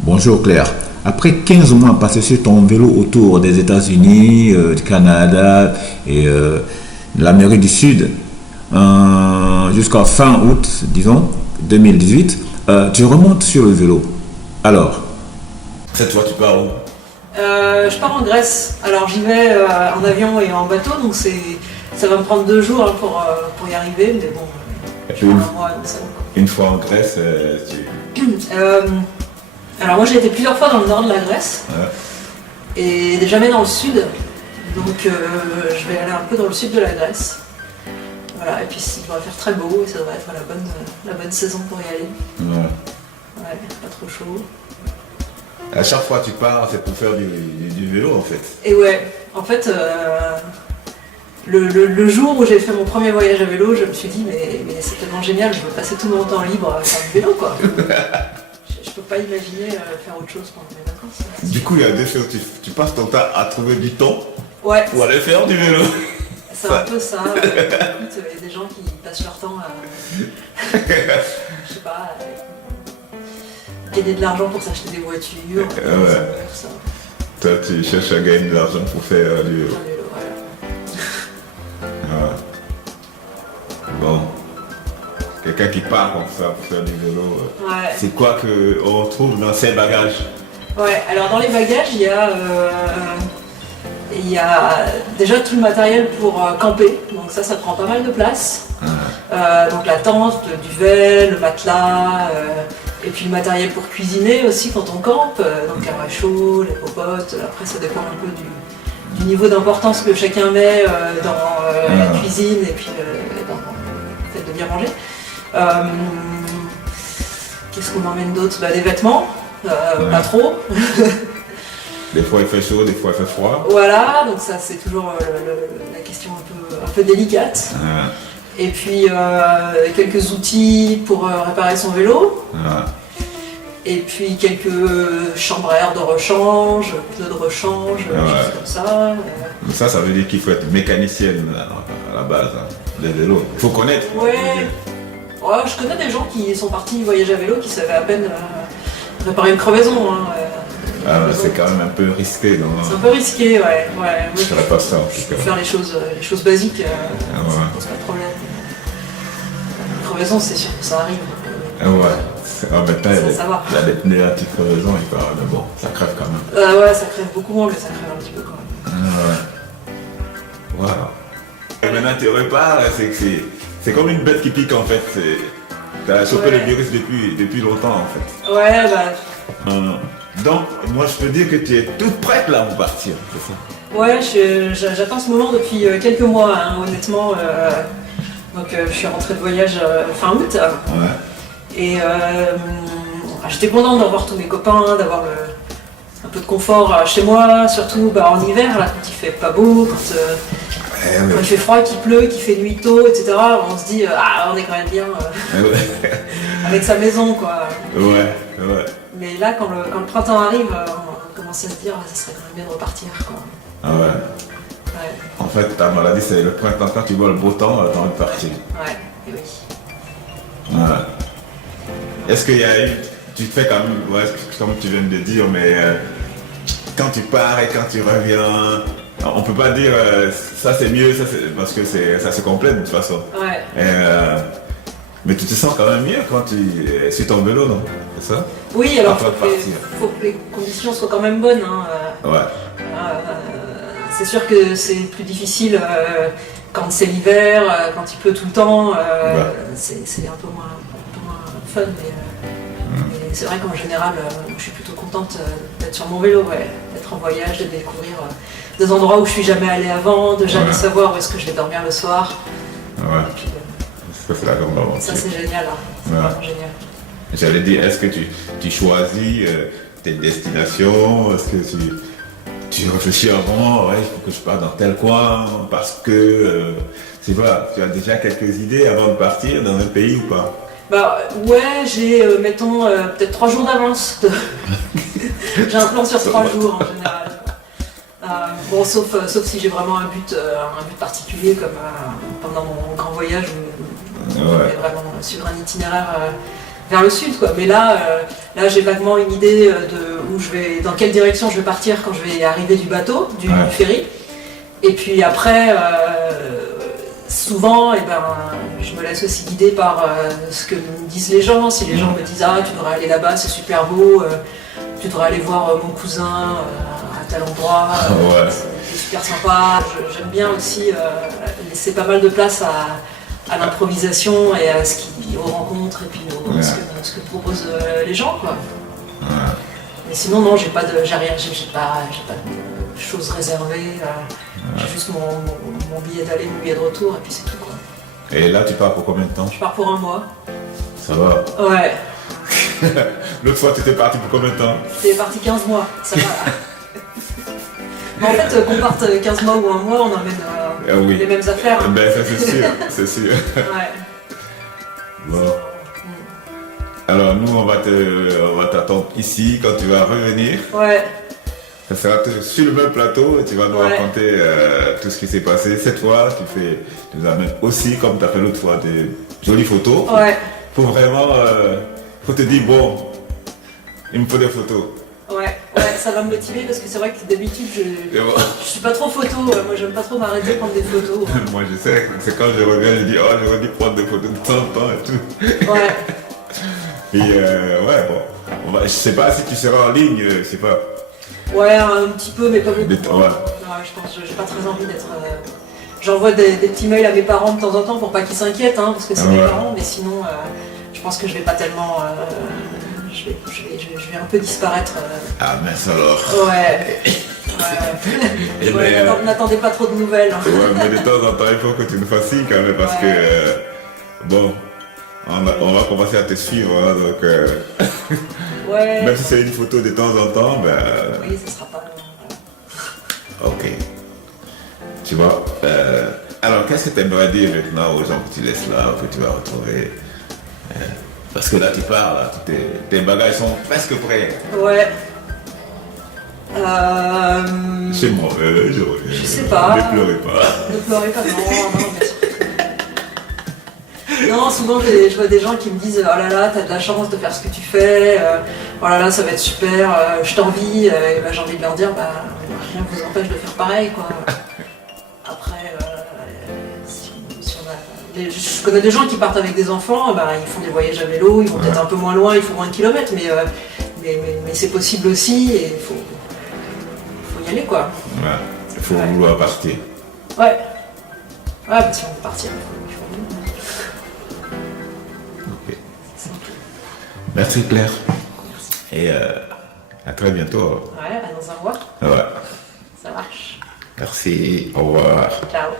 Bonjour Claire. Après 15 mois passés sur ton vélo autour des États-Unis, du Canada et de l'Amérique du Sud, jusqu'à fin août, disons, 2018, tu remontes sur le vélo. Alors, cette fois tu pars où? Je pars en Grèce. Alors j'y vais en avion et en bateau, donc ça va me prendre 2 jours hein, pour y arriver, mais bon, Et je puis, pars un mois, donc ça va. une fois en Grèce, Euh, alors moi j'ai été plusieurs fois dans le nord de la Grèce Ouais. et jamais dans le sud, donc je vais aller un peu dans le sud de la Grèce. Voilà, et puis il devrait faire très beau et ça devrait être la bonne saison pour y aller. Ouais. Ouais, pas trop chaud. À chaque fois tu pars, c'est pour faire du vélo en fait. Et ouais, en fait, le jour où j'ai fait mon premier voyage à vélo, je me suis dit, mais c'est tellement génial, je veux passer tout mon temps libre à faire du vélo, quoi. Je peux pas imaginer faire autre chose pendant mes vacances. Du coup, il y a deux choses. Tu passes ton temps à trouver du temps Ouais, pour aller faire du vélo. c'est un peu ça. Écoute, il y a des gens qui passent leur temps à, je sais pas, gagner de l'argent pour s'acheter des voitures, Ouais. tout ça. Toi, tu cherches à gagner de l'argent pour faire du vélo. Faire du vélo, voilà. Ouais. Bon. Quelqu'un qui part comme ça pour faire du vélo, Ouais. c'est quoi qu'on trouve dans ses bagages? Ouais, alors dans les bagages, il y a déjà tout le matériel pour camper, donc ça prend pas mal de place. Donc la tente, le duvet, le matelas, et puis le matériel pour cuisiner aussi quand on campe, donc un réchaud, les popotes, après ça dépend un peu du niveau d'importance que chacun met dans la cuisine et puis dans le fait de bien manger. Qu'est-ce qu'on emmène d'autre? Des vêtements, pas trop. Des fois il fait chaud, des fois il fait froid. Voilà, donc ça c'est toujours la question un peu délicate. Et puis quelques outils pour réparer son vélo. Et puis quelques chambres à air de rechange, pneus de rechange, des choses comme ça. Mais ça veut dire qu'il faut être mécanicienne à la base, hein, des vélos. Il faut connaître. Ouais, je connais des gens qui sont partis voyager à vélo qui savaient à peine réparer une crevaison. Hein, c'est quand même un peu risqué. C'est un peu risqué, ouais. Je ferais pas ça en tout Je peux cas. faire les choses basiques, ça ne pose pas de problème. Une crevaison, c'est sûr que ça arrive. En même temps, Ça va. il y a des pneus à petite crevaison, mais bon, ça crève quand même. Ouais, ça crève beaucoup moins, mais ça crève un petit peu quand même. Voilà. Et maintenant tu repars, c'est comme une bête qui pique en fait. T'as chopé le virus depuis longtemps en fait. Ouais, Donc, moi je peux dire que tu es toute prête là pour partir, c'est ça? ouais, j'attends ce moment depuis quelques mois, hein, honnêtement. Donc je suis rentrée de voyage fin août. Et j'étais contente d'avoir tous mes copains, d'avoir un peu de confort chez moi, surtout en hiver, là, quand il fait pas beau, quand il fait froid, qu'il pleut, qu'il fait nuit tôt, etc. On se dit, on est quand même bien avec sa maison, quoi. Ouais. Mais là, quand le printemps arrive, on commence à se dire, ça serait quand même bien de repartir, quoi. Ouais. En fait, ta maladie, c'est le printemps, quand tu vois le beau temps, t'as envie de partir. Ouais, et oui. Est-ce qu'il y a eu, tu fais quand même, comme tu viens de le dire, mais quand tu pars et quand tu reviens, on peut pas dire ça c'est mieux, parce que ça se complète de toute façon. Ouais. Mais tu te sens quand même mieux quand tu es sur ton vélo, non? C'est ça? Oui, alors Après faut que les conditions soient quand même bonnes. Hein. C'est sûr que c'est plus difficile quand c'est l'hiver, quand il pleut tout le temps. C'est un peu moins fun, mais c'est vrai qu'en général, je suis plutôt contente d'être sur mon vélo, d'être en voyage, de découvrir des endroits où je suis jamais allée avant, de jamais savoir où est-ce que je vais dormir le soir. Et puis, ça c'est la grande aventure. ça c'est génial, hein. C'est vraiment génial. J'allais dire, est-ce que tu choisis tes destinations? Est-ce que tu réfléchis avant, il faut que je parte dans tel coin, parce que, tu as déjà quelques idées avant de partir dans un pays ou pas? J'ai, mettons, peut-être 3 jours d'avance. J'ai un plan sur 3 jours en général. Sauf si j'ai vraiment un but particulier, comme pendant mon grand voyage où on est vraiment sur un itinéraire vers le sud, quoi. Mais là Là, j'ai vaguement une idée dans quelle direction je vais partir quand je vais arriver du bateau, du ferry. Et puis après, souvent, je me laisse aussi guider par ce que me disent les gens. Si les gens me disent « Ah, tu devrais aller là-bas, c'est super beau, tu devrais aller voir mon cousin à tel endroit, c'est super sympa ». J'aime bien aussi laisser pas mal de place à l'improvisation et aux rencontres et puis ce que proposent les gens, quoi. Mais sinon, non, j'ai pas de choses réservées. J'ai juste mon billet d'aller, mon billet de retour, et puis c'est tout, quoi. Et là, tu pars pour combien de temps? Je pars pour 1 mois. Ça va? Ouais. L'autre fois, tu étais parti pour combien de temps? J'étais parti 15 mois, ça va. Mais en fait, qu'on parte 15 mois ou 1 mois, on emmène les mêmes affaires. Hein. Ben ça c'est sûr, c'est sûr. Ouais. Bon. Alors nous, on va t'attendre ici quand tu vas revenir. Ouais. Ça sera toujours sur le même plateau et tu vas nous raconter tout ce qui s'est passé. Cette fois, tu nous amènes aussi, comme tu as fait l'autre fois, des jolies photos. Ouais. Pour vraiment, faut te dire, bon, il me faut des photos. Ouais, ça va me motiver parce que c'est vrai que d'habitude, je suis pas trop photo. Moi, j'aime pas trop m'arrêter prendre des photos. Moi, je sais, c'est quand je reviens, je dis, oh, j'aurais dû prendre des photos de temps en temps et tout. Ouais. Et bon, je sais pas si tu seras en ligne, je sais pas. Ouais, un petit peu, mais pas beaucoup. Ouais. Je pense que j'ai pas très envie d'être. J'envoie des petits mails à mes parents de temps en temps pour pas qu'ils s'inquiètent, hein, parce que c'est mes parents, mais sinon, je pense que je vais pas tellement. Je vais un peu disparaître. Ah mince alors. Ouais. N'attendez pas trop de nouvelles. Hein. Ouais, mais de temps en temps, il faut que tu nous fasses signe quand même, parce que bon, on va commencer à te suivre, hein, donc. Même si c'est une photo de temps en temps, ben. Oui, ce sera pas. Ok. Tu vois. Alors, qu'est-ce que tu aimerais dire maintenant aux gens que tu laisses là, que tu vas retrouver? Parce que là, tu pars, là, tes bagages sont presque prêts. Ouais. C'est mauvais, je sais pas. Ne pleurez pas. Ne pleurez pas, non, non, souvent je vois des gens qui me disent « Oh là là, t'as de la chance de faire ce que tu fais, oh là là, ça va être super, je t'envie », et j'ai envie de leur dire « Bah, rien ne vous empêche de faire pareil, quoi. » Après, je connais des gens qui partent avec des enfants, ils font des voyages à vélo, ils vont peut-être un peu moins loin, ils font moins de kilomètres, mais c'est possible aussi, et il faut y aller, quoi. Ouais, il faut vouloir partir. Ouais, si on veut partir, il faut y aller. Merci Claire. Et à très bientôt. Ouais, dans un mois. Ouais. Ça marche. Merci, au revoir. Ciao.